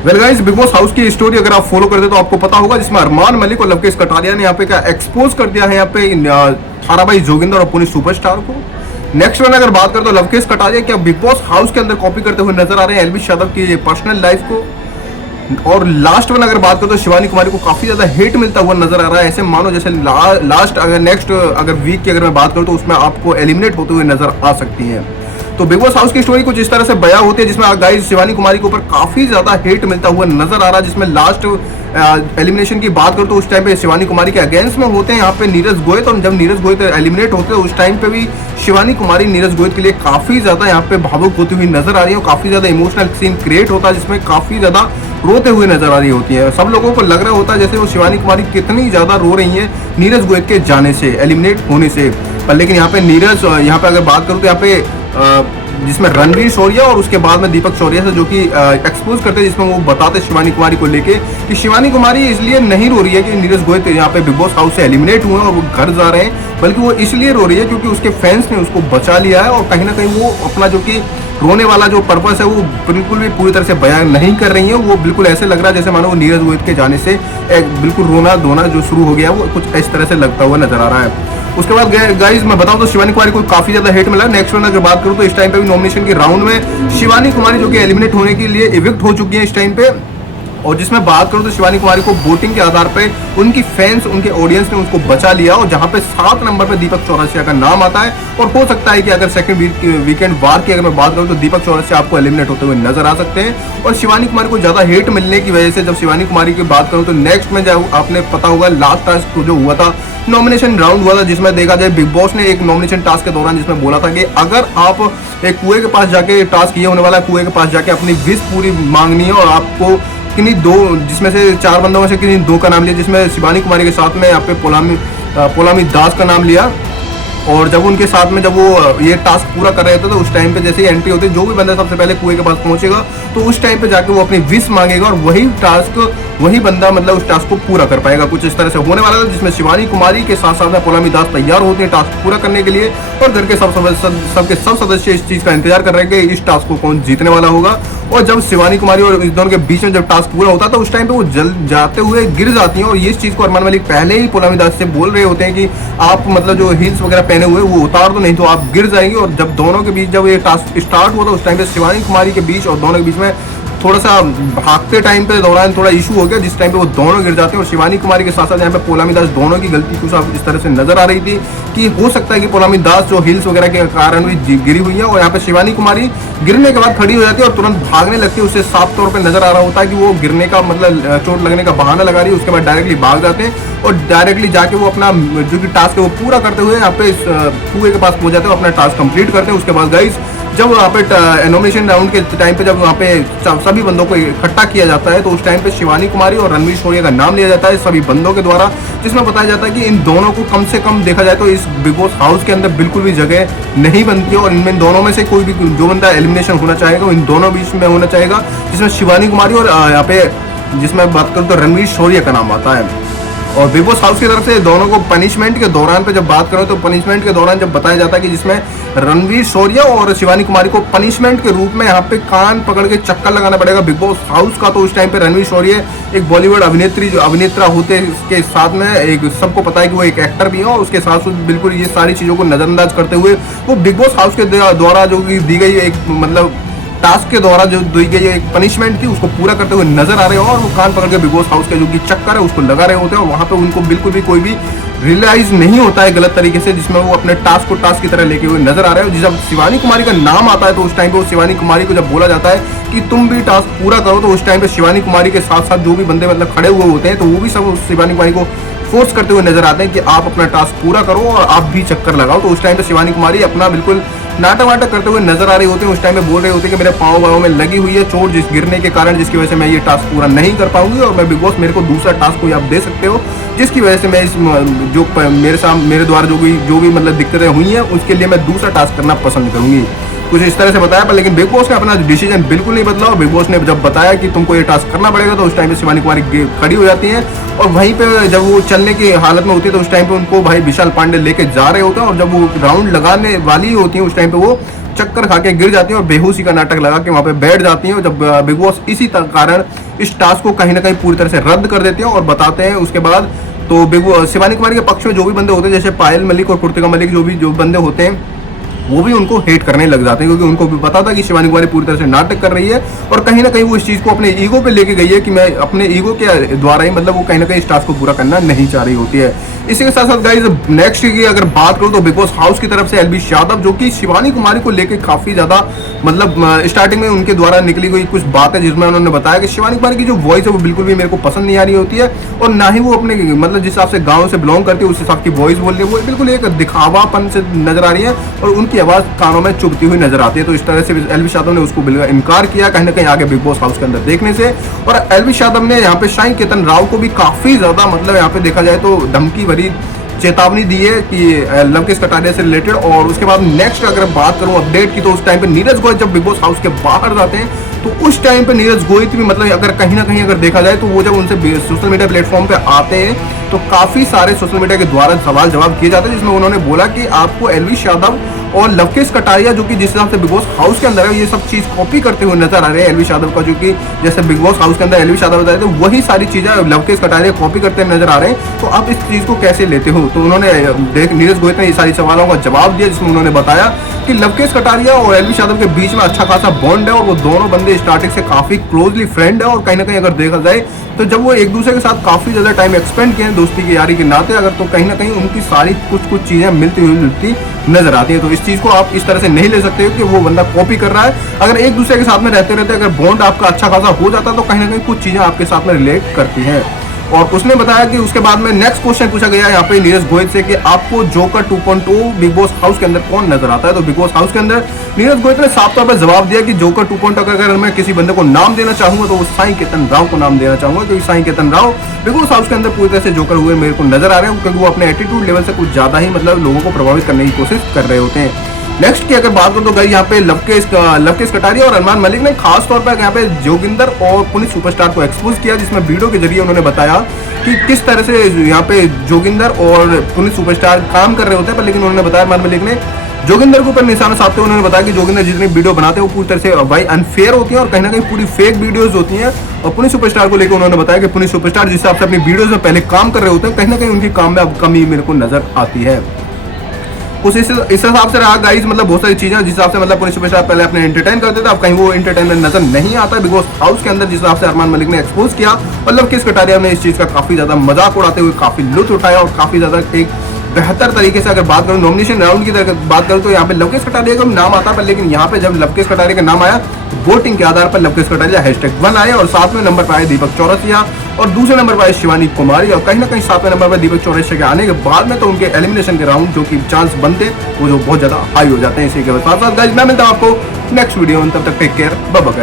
Well guys, big boss house की story अगर आप फॉलो करते तो आपको पता होगा, जिसमें अरमान मलिक और लवकेश कटारिया ने यहाँ पे क्या एक्सपोज कर दिया है यहाँ पे थाराबाई जोगिंदर और पुनीत सुपरस्टार को। नेक्स्ट वन अगर बात करें तो लवकेश कटारिया क्या बिग बॉस हाउस के अंदर कॉपी करते हुए नजर आ रहे हैं एलवी यादव की पर्सनल लाइफ को। और लास्ट वन अगर बात करें तो शिवानी कुमारी को काफी ज्यादा हेट मिलता हुआ नजर आ रहा है, ऐसे मानो जैसे लास्ट अगर नेक्स्ट अगर वीक की अगर मैं बात करूं तो उसमें आपको एलिमिनेट होते हुए नजर आ सकती हैं। तो बिग बॉस हाउस की स्टोरी कुछ इस तरह से बयां होती है, जिसमें गाइस शिवानी कुमारी के ऊपर काफी ज्यादा हेट मिलता हुआ नजर आ रहा है, जिसमें लास्ट एलिमिनेशन की बात करूं तो उस टाइम पे शिवानी कुमारी के अगेंस्ट में होते हैं यहाँ पे नीरज गोयत, और जब नीरज गोयत एलिमिनेट होते हैं उस टाइम पे भी शिवानी कुमारी नीरज गोयत के लिए काफी ज्यादा यहाँ पे भावुक होती हुई नजर आ रही है, काफी ज्यादा इमोशनल सीन क्रिएट होता है जिसमें काफी ज्यादा रोते हुए नजर आ रही होती है। सब लोगों को लग रहा होता है जैसे वो शिवानी कुमारी कितनी ज्यादा रो रही है नीरज गोयत के जाने से, एलिमिनेट होने से। पर लेकिन यहाँ पे नीरज, यहाँ पे अगर बात करूँ तो यहाँ पे जिसमें रणवीर शौर्या और उसके बाद में दीपक शौर्या से जो कि एक्सपोज करते हैं, जिसमें वो बताते शिवानी कुमारी को लेके कि शिवानी कुमारी इसलिए नहीं रो रही है कि नीरज गोयत यहाँ पे बिग बॉस हाउस से एलिमिनेट हुए और वो घर जा रहे हैं, बल्कि वो इसलिए रो रही है क्योंकि उसके फैंस ने उसको बचा लिया है, और कहीं ना कहीं वो अपना जो कि रोने वाला जो पर्पस है वो बिल्कुल भी पूरी तरह से बयान नहीं कर रही है। वो बिल्कुल ऐसे लग रहा है जैसे मानो वो नीरज गोयत के जाने से एक बिल्कुल रोना धोना जो शुरू हो गया, वो कुछ इस तरह से लगता हुआ नजर आ रहा है। उसके बाद गाइस मैं बताऊं तो शिवानी कुमारी को काफी ज्यादा हेट मिला। नेक्स्ट वन अगर बात करूं तो इस टाइम पे भी नॉमिनेशन के राउंड में शिवानी कुमारी जो कि एलिमिनेट होने के लिए इविक्ट हो चुकी है इस टाइम पे, और जिसमें बात करूं तो शिवानी कुमारी को वोटिंग के आधार पे उनकी फैंस, उनके ऑडियंस ने उसको बचा लिया, और जहां पे 7 नंबर पे दीपक चौरसिया का नाम आता है, और हो सकता है कि अगर सेकंड वीकेंड वार की अगर मैं बात करूं तो दीपक चौरसिया आपको एलिमिनेट होते हुए नजर आ सकते हैं। और शिवानी कुमारी को ज्यादा हेट मिलने की वजह से, जब शिवानी कुमारी की बात करूं तो नेक्स्ट में जब आपने पता होगा लास्ट टास्क जो हुआ था, नॉमिनेशन राउंड हुआ था, जिसमें देखा जाए बिग बॉस ने एक नॉमिनेशन टास्क के दौरान जिसमें बोला था कि अगर आप एक कुएं के पास जाके, टास्क ये होने वाला है कुएं के पास जाके अपनी विश पूरी मांगनी है, और आपको किन्हीं दो, जिसमें से 4 बंदों में से किन्हीं 2 का नाम लिया, जिसमें शिवानी कुमारी के साथ में यहाँ पे पोलामी दास का नाम लिया। और जब उनके साथ में जब वो ये टास्क पूरा कर रहे थे तो उस टाइम पे जैसे ही एंट्री होती है, जो भी बंदा सबसे पहले कुएं के पास पहुंचेगा तो उस टाइम पे जाके वो अपनी विश मांगेगा, और वही बंदा मतलब उस टास्क को पूरा कर पाएगा। कुछ इस तरह से होने वाला था, जिसमें शिवानी कुमारी के साथ साथ में पोलामी दास तैयार होते हैं टास्क पूरा करने के लिए, और घर के सब सदस्य इस चीज का इंतजार कर रहे हैं कि इस टास्क को कौन जीतने वाला होगा। और जब शिवानी कुमारी और इस दोनों के बीच में जब टास्क पूरा होता है तो उस टाइम पे वो जल जाते हुए गिर जाती हैं, और ये चीज को अरमान मलिक पहले ही पोलामी दास से बोल रहे होते हैं कि आप मतलब जो हील्स वगैरह पहने हुए वो उतार दो, नहीं तो आप गिर जाएंगे। और जब दोनों के बीच जब ये टास्क स्टार्ट हुआ था उस टाइम पे शिवानी कुमारी के बीच और दोनों के बीच में थोड़ा सा भागते टाइम पे दौरान थोड़ा इशू हो गया, जिस टाइम पे वो दोनों गिर जाते हैं। और शिवानी कुमारी के साथ साथ यहाँ पे पोलामी दास दोनों की गलती कुछ इस तरह से नजर आ रही थी कि हो सकता है कि पोलामी दास जो हिल्स वगैरह के कारण भी गिरी हुई है, और यहाँ पे शिवानी कुमारी गिरने के बाद खड़ी हो जाती है और तुरंत भागने लगती है। उससे साफ तौर पर नजर आ रहा होता है कि वो गिरने का मतलब चोट लगने का बहाना लगा रही है, उसके बाद डायरेक्टली भाग जाते हैं और डायरेक्टली जाके वो अपना जो कि टास्क है वो पूरा करते हुए यहाँ पे कुएं के पास पहुंच जाते हैं, अपना टास्क कंप्लीट करते हैं। उसके बाद गाइस जब वहाँ पे नॉमिनेशन राउंड के टाइम पे जब वहाँ पे सभी बंदों को इकट्ठा किया जाता है तो उस टाइम पे शिवानी कुमारी और रणवीर शौर्या का नाम लिया जाता है सभी बंदों के द्वारा, जिसमें बताया जाता है कि इन दोनों को कम से कम देखा जाए तो इस बिग बॉस हाउस के अंदर बिल्कुल भी जगह नहीं बनती है, और इनमें दोनों में से कोई भी जो बंदा एलिमिनेशन होना चाहेगा इन दोनों बीच में होना चाहेगा, जिसमें शिवानी कुमारी और यहाँ पे जिसमें बात करूँ तो रणवीर शौर्या का नाम आता है। और बिग बॉस हाउस की तरफ से दोनों को पनिशमेंट के दौरान पे जब बात करें तो पनिशमेंट के दौरान जब बताया जाता है कि जिसमें रणवीर शौर्या और शिवानी कुमारी को पनिशमेंट के रूप में यहाँ पे कान पकड़ के चक्कर लगाना पड़ेगा बिग बॉस हाउस का। तो उस टाइम पे रणवीर शौर्या एक बॉलीवुड अभिनेत्रा होते के साथ में एक सबको पता है कि वो एक एक्टर भी है, और उसके साथ साथ बिल्कुल ये सारी चीज़ों को नज़रअंदाज करते हुए वो बिग बॉस हाउस के द्वारा जो दी गई एक मतलब टास्क के द्वारा जो दी गई एक पनिशमेंट थी उसको पूरा करते हुए नजर आ रहे हो, और वो कान पकड़ के बिग बॉस हाउस के जो कि चक्कर है उसको लगा रहे होते हैं, और वहां पे उनको बिल्कुल भी कोई भी रियलाइज नहीं होता है गलत तरीके से, जिसमें वो अपने टास्क को टास्क की तरह लेके हुए नजर आ रहे हो। जब शिवानी कुमारी का नाम आता है तो उस टाइम पे शिवानी कुमारी को जब बोला जाता है कि तुम भी टास्क पूरा करो, तो उस टाइम पे शिवानी कुमारी के साथ साथ जो भी बंदे मतलब खड़े हुए होते हैं तो वो भी सब शिवानी कुमारी को फोर्स करते हुए नजर आते हैं कि आप अपना टास्क पूरा करो और आप भी चक्कर लगाओ। तो उस टाइम पे शिवानी कुमारी अपना बिल्कुल नाटक वाटक करते हुए नजर आ रही होती है, उस टाइम पे बोल रहे होते हैं कि मेरे पाँव में लगी हुई है चोट जिस गिरने के कारण, जिसकी वजह से मैं ये टास्क पूरा नहीं कर पाऊंगी, और मैं बिग बॉस मेरे को दूसरा टास्क कोई आप दे सकते हो जिसकी वजह से मैं इस जो मेरे द्वारा जो भी मतलब दिक्कतें हुई हैं उसके लिए मैं दूसरा टास्क करना पसंद करूंगी, कुछ इस तरह से बताया। पर लेकिन बिग बॉस ने अपना डिसीजन बिल्कुल नहीं बदला, और बिग बॉस ने जब बताया कि तुमको ये टास्क करना पड़ेगा तो उस टाइम पे शिवानी कुमारी खड़ी हो जाती हैं, और वहीं पे जब वो चलने की हालत में होती है तो उस टाइम पे उनको भाई विशाल पांडे लेके जा रहे होते हैं, और जब वो राउंड लगाने वाली होती है उस टाइम पे वो चक्कर खा के गिर जाती हैं और बेहोशी का नाटक लगा के वहां पे बैठ जाती हैं। और जब बिग बॉस इसी कारण इस टास्क को कहीं ना कहीं पूरी तरह से रद्द कर देते हैं और बताते हैं उसके बाद। तो बिग बॉस शिवानी कुमारी के पक्ष में जो भी बंदे होते हैं, जैसे पायल मलिक और कृतिका मलिक, जो बंदे होते हैं वो भी उनको हेट करने लग जाते हैं, क्योंकि उनको भी पता था कि शिवानी कुमारी पूरी तरह से नाटक कर रही है और कहीं ना कहीं वो इस चीज को अपने ईगो पे लेके गई है कि मैं अपने ईगो के द्वारा ही, मतलब वो कहीं ना कहीं इस टास्क को पूरा करना नहीं चाह रही होती है। इसी के साथ साथ गाइस नेक्स्ट की अगर बात करूं तो बिग बॉस हाउस की तरफ से एलवी यादव, जो कि शिवानी कुमारी को लेकर काफी ज्यादा मतलब स्टार्टिंग में उनके द्वारा निकली गई कुछ बातें जिसमें उन्होंने बताया कि शिवानी कुमारी की जो वॉइस है वो बिल्कुल भी मेरे को पसंद नहीं आ रही होती है और ना ही वो अपने मतलब जिस हिसाब से गाँव से बिलोंग करती है उस हिसाब की वॉइस बोल रही है, वो बिल्कुल एक दिखावापन से नजर आ रही है और उनकी आवाज कानों में चुभती हुई नजर आती है। तो इस तरह से एलवी यादव ने उसको बिल्कुल इनकार किया कहीं ना कहीं आगे बिग बॉस हाउस के अंदर देखने से। और एलवी यादव ने यहाँ पे शाही केतन राव को भी काफी ज्यादा मतलब यहाँ पे देखा जाए तो धमकी भरी चेतावनी दी है कि लवकेश कटारिया से रिलेटेड। और उसके बाद नेक्स्ट अगर बात करूं अपडेट की तो उस टाइम पे नीरज गोयल जब बिग बॉस हाउस के बाहर जाते हैं तो उस टाइम पे नीरज गोयल भी मतलब अगर कहीं ना कहीं अगर देखा जाए तो वो जब उनसे सोशल मीडिया प्लेटफॉर्म पे आते हैं तो काफी सारे सोशल मीडिया के द्वारा सवाल जवाब किए जाते हैं, जिसमें उन्होंने बोला कि आपको एलवी यादव और लवकेश कटारिया जो कि जिस हिसाब से बिग बॉस हाउस के अंदर है ये सब चीज कॉपी करते हुए नजर आ रहे हैं एलवी यादव का, जो कि जैसे बिग बॉस हाउस के अंदर एलवी यादव बताए थे वही सारी चीजें लवकेश कटारिया कॉपी करते नजर आ रहे हैं। तो आप इस चीज को कैसे लेते हो? तो उन्होंने नीरज गोयल ने ये सारी सवालों का जवाब दिया, जिसमें उन्होंने बताया कि लवकेश कटारिया और एलवी यादव के बीच में अच्छा खासा बॉन्ड है और वो दोनों बंदे स्टार्टिंग से काफी क्लोजली फ्रेंड है और कहीं ना कहीं अगर देखा जाए तो जब वो एक दूसरे के साथ काफी ज्यादा टाइम एक्सपेंड किए दोस्ती की यारी के नाते अगर तो कहीं ना कहीं उनकी सारी कुछ चीजें मिलती हुई मिलती नजर आती है। तो इस चीज को आप इस तरह से नहीं ले सकते हो कि वो बंदा कॉपी कर रहा है। अगर एक दूसरे के साथ में रहते रहते अगर बॉन्ड आपका अच्छा खासा हो जाता है तो कहीं ना कहीं कुछ चीजें आपके साथ में रिलेट करती हैं। और उसने बताया कि उसके बाद में नेक्स्ट क्वेश्चन पूछा गया यहाँ पे नीरज गोयल से कि आपको जोकर 2.0 बिग बॉस हाउस के अंदर कौन नजर आता है? तो बिग बॉस हाउस के अंदर नीरज गोयल ने साफ तौर पर जवाब दिया कि जोकर 2.0 अगर मैं किसी बंदे को नाम देना चाहूंगा तो वो साई केतन राव को नाम देना चाहूंगा, क्योंकि Sai Ketan Rao big boss house के अंदर पूरी तरह से जोकर हुए मेरे को नजर आ रहे हैं, क्योंकि वो अपने एटीट्यूड लेवल से कुछ ज्यादा ही मतलब लोगों को प्रभावित करने की कोशिश कर रहे होते हैं। नेक्स्ट की अगर बात करूं तो गाइस यहाँ पे लवकेश कटारिया और अरमान मलिक ने खास तौर पर यहाँ पे जोगिंदर और पुनीत सुपरस्टार को एक्सपोज किया, जिसमें वीडियो के जरिए उन्होंने बताया कि किस तरह से यहाँ पे जोगिंदर और पुनीत सुपरस्टार काम कर रहे होते हैं। पर लेकिन उन्होंने बताया अरमान मलिक ने जोगिंदर के ऊपर निशाना साधते हुए उन्होंने बताया कि जोगिंदर जितनी वीडियो बनाते हैं वो पूरी तरह से भाई अनफेयर होती है और कहीं ना कहीं पूरी फेक वीडियोस होती हैं। और पुनीत सुपरस्टार को लेकर उन्होंने बताया कि पुनीत सुपरस्टार जिस हिसाब से अपनी वीडियोस में पहले काम कर रहे होते हैं कहीं ना कहीं उनकी काम में अब कमी मेरे को नजर आती है। कुछ इस हिसाब से रहा गाइस, मतलब बहुत सारी चीजें जिस हिसाब से मतलब पुनीत सुपरस्टार पहले अपने एंटरटेन करते थे, अब कहीं वो एंटरटेनमेंट नजर नहीं आता बिग बॉस हाउस के अंदर जिस हिसाब से अरमान मलिक ने एक्सपोज किया। और लवकेश कटारिया ने इस चीज का काफी ज्यादा मजाक उड़ाते हुए काफी लुत्फ उठाया और काफी ज्यादा एक बेहतर तरीके से अगर बात करूं नॉमिनेशन राउंड की बात करूं तो यहाँ पे लवकेश कटारिया का नाम आता है, लेकिन यहाँ पे जब लवकेश कटारिया का नाम आया वोटिंग के आधार पर लवकेश कटारिया #1 आए और 7वें नंबर पर आए दीपक चौरसिया और दूसरे नंबर पर आए शिवानी कुमारी। और कहीं ना कहीं 7वें नंबर पर दीपक चौरसिया के आने के बाद में तो उनके एलिमिनेशन के राउंड जो कि चांस बनते वो जो बहुत ज्यादा हाई हो जाते हैं। इसी के साथ साथ गाइस मैं मिलता हूं आपको नेक्स्ट वीडियो में, तब तक टेक केयर, बाय बाय।